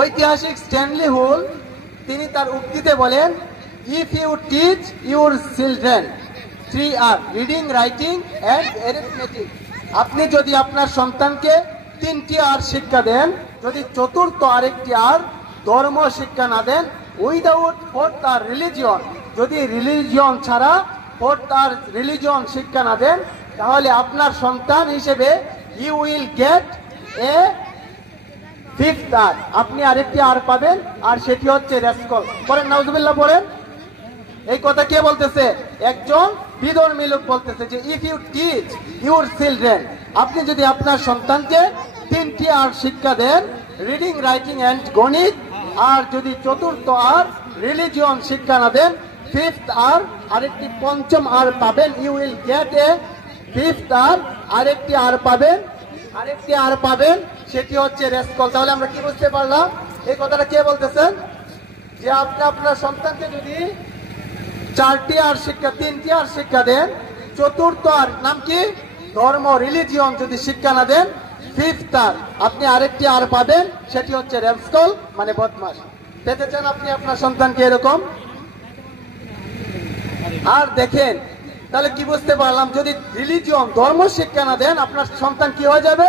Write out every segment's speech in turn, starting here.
ঐতিহাসিক স্ট্যানলি হুল তিনি তার উক্তিতে বলেন, if you teach your children 3 R, reading, writing and arithmetic, আপনি যদি আপনার সন্তানকে 3টি আর শিক্ষা দেন, যদি চতুর্থ আরেকটি আর ধর্ম শিক্ষা না দেন, উইদাউট ফোর্থ আর রিলিজিয়ন, যদি রিলিজিয়ন ছাড়া ফোর্থ আর রিলিজিয়ন শিক্ষা না দেন, তাহলে আপনার সন্তান হিসেবে you will get a 5th R, আপনি আরেকটি আর পাবেন, আর সেটি হচ্ছে রেসকল। পড়েন নাউজুবিল্লাহ পড়েন। এই কথা কে বলতেছে? একজন বিধর্মী লোক বলতেছে যে if you teach your children, আপনি যদি আপনার সন্তানকে 3টি আর শিক্ষা দেন, রিডিং, রাইটিং অ্যান্ড গণিত, আর যদি চতুর্থ আর রিলিজিয়ন শিক্ষা না দেন, 5th আর, আরেকটি পঞ্চম আর পাবেন, you will get a 5th R, আরেকটি আর পাবেন, সেটি হচ্ছে রেসকল। তাহলে আমরা কি বুঝতে পারলাম? এই কথাটা কে বলতেছেন? যে আপনি আপনার সন্তানকে যদি 4টি আর শিক্ষা, 3টি আর শিক্ষা দেন, চতুর্থ আর নাম কি ধর্ম রিলিজিয়ন যদি শিক্ষা না দেন, 5th আর, আপনি আরেকটি আর পাবেন, সেটি হচ্ছে রেসকল, মানে বদমাশ। পেতে চান আপনি আপনার সন্তানকে এরকম? আর দেখেন তাহলে কি বুঝতে পারলাম? যদি রিলিজিয়ন ধর্ম শিক্ষা না দেন, আপনার সন্তান কি হয়ে যাবে?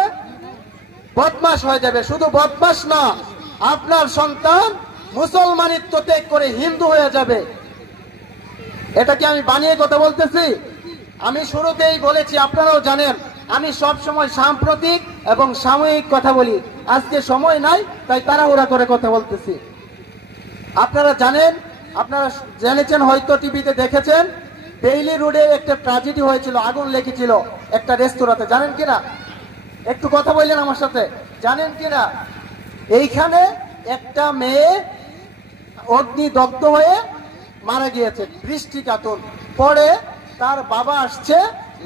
বদমাশ হয়ে যাবে। শুধু বদমাশ না, আপনার সন্তান মুসলমানিত্ব ত্যাগ করে হিন্দু হয়ে যাবে। এটা কি আমি বানিয়ে কথা বলতেছি? আমি শুরুতেই বলেছি, আপনারাও জানেন, আমি সব সময় সাম্প্রতিক এবং সাময়িক কথা বলি। আজকে সময় নাই, তাই তাড়াহুড়া করে কথা বলতেছি। আপনারা জানেন, আপনারা জেনেছেন, হয়তো টিভিতে দেখেছেন, বেইলি রোডে একটা ট্র্যাজেডি হয়েছিল, আগুন লেগেছিল একটা রেস্তোরাঁতে। জানেন কিনা? একটু কথা বললেন আমার সাথে, জানেন কিনা? এইখানে একটা মেয়ে অগ্নিদগ্ধ হয়ে মারা গিয়েছে, বৃষ্টি খাতুন। পরে তার বাবা আসছে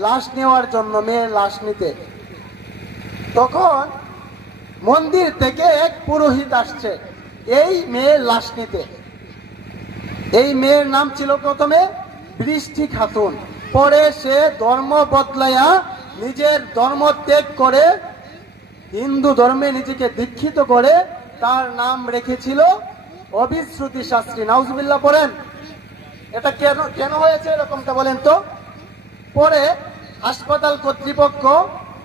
লাশ নেওয়ার জন্য, মেয়ের লাশ নিতে। তখন মন্দির থেকে এক পুরোহিত আসছে এই মেয়ের লাশ নিতে। এই মেয়ের নাম ছিল প্রথমে বৃষ্টি খাতুন, পরে সে ধর্ম বদলাইয়া নিজের ধর্ম ত্যাগ করে হিন্দু ধর্মে নিজেকে দীক্ষিত করে তার নাম রেখেছিল অবিশ্রুতি শাস্ত্রী। নাউজুবিল্লাহ পড়েন। এটা কেন কেন হয়েছে এরকমটা বলেন তো? পরে হাসপাতাল কর্তৃপক্ষ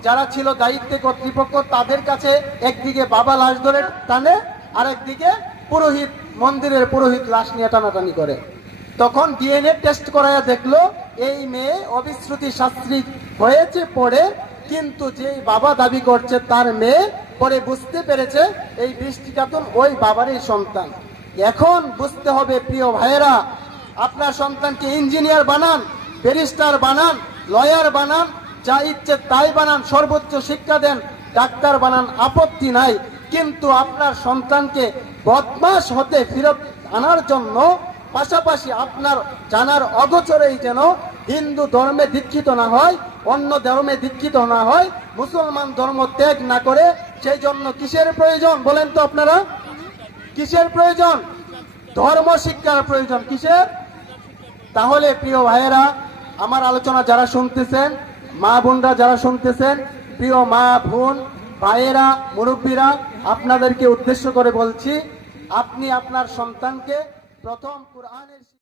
যারা ছিল দায়িত্বে, কর্তৃপক্ষ, তাদের কাছে একদিকে বাবা লাশ ধরে টানে, আর একদিকে পুরোহিত, মন্দিরের পুরোহিত লাশ নিয়ে টানাটানি করে। তখন ডিএনএ টেস্ট করাইয়া দেখলো এই মেয়ে অবিশ্রুতি শাস্ত্রী হয়েছে পরে, কিন্তু যে বাবা দাবি করছে তার মেয়ে, পরে বুঝতে পেরেছে এই বৃষ্টি খাতুন ওই বাবারই সন্তান। এখন বুঝতে হবে প্রিয় ভাইয়েরা, আপনার সন্তানকে ইঞ্জিনিয়ার বানান, ব্যারিস্টার বানান, লয়ার বানান, যা ইচ্ছে তাই বানান, সর্বোচ্চ শিক্ষা দেন, ডাক্তার বানান, আপত্তি নাই। কিন্তু আপনার সন্তানকে বদমাশ হতে ফিরত আনার জন্য পাশাপাশি আপনার জানার অগোচরেই যেন হিন্দু ধর্মে দীক্ষিত না হয়, অন্য ধর্মে দীক্ষিত না হয়, মুসলমান ধর্ম ত্যাগ না করে, সেই জন্য কিসের প্রয়োজন বলেন তো আপনারা? কিসের প্রয়োজন? ধর্ম শিক্ষার প্রয়োজন। কিসের? তাহলে প্রিয় ভাইয়েরা, আমার আলোচনা যারা শুনতেছেন, মা বোনরা যারা শুনতেছেন, প্রিয় মা বোন ভাইয়েরা, মুরব্বীরা, আপনাদেরকে উদ্দেশ্য করে বলছি, আপনি আপনার সন্তানকে প্রথম কোরআনের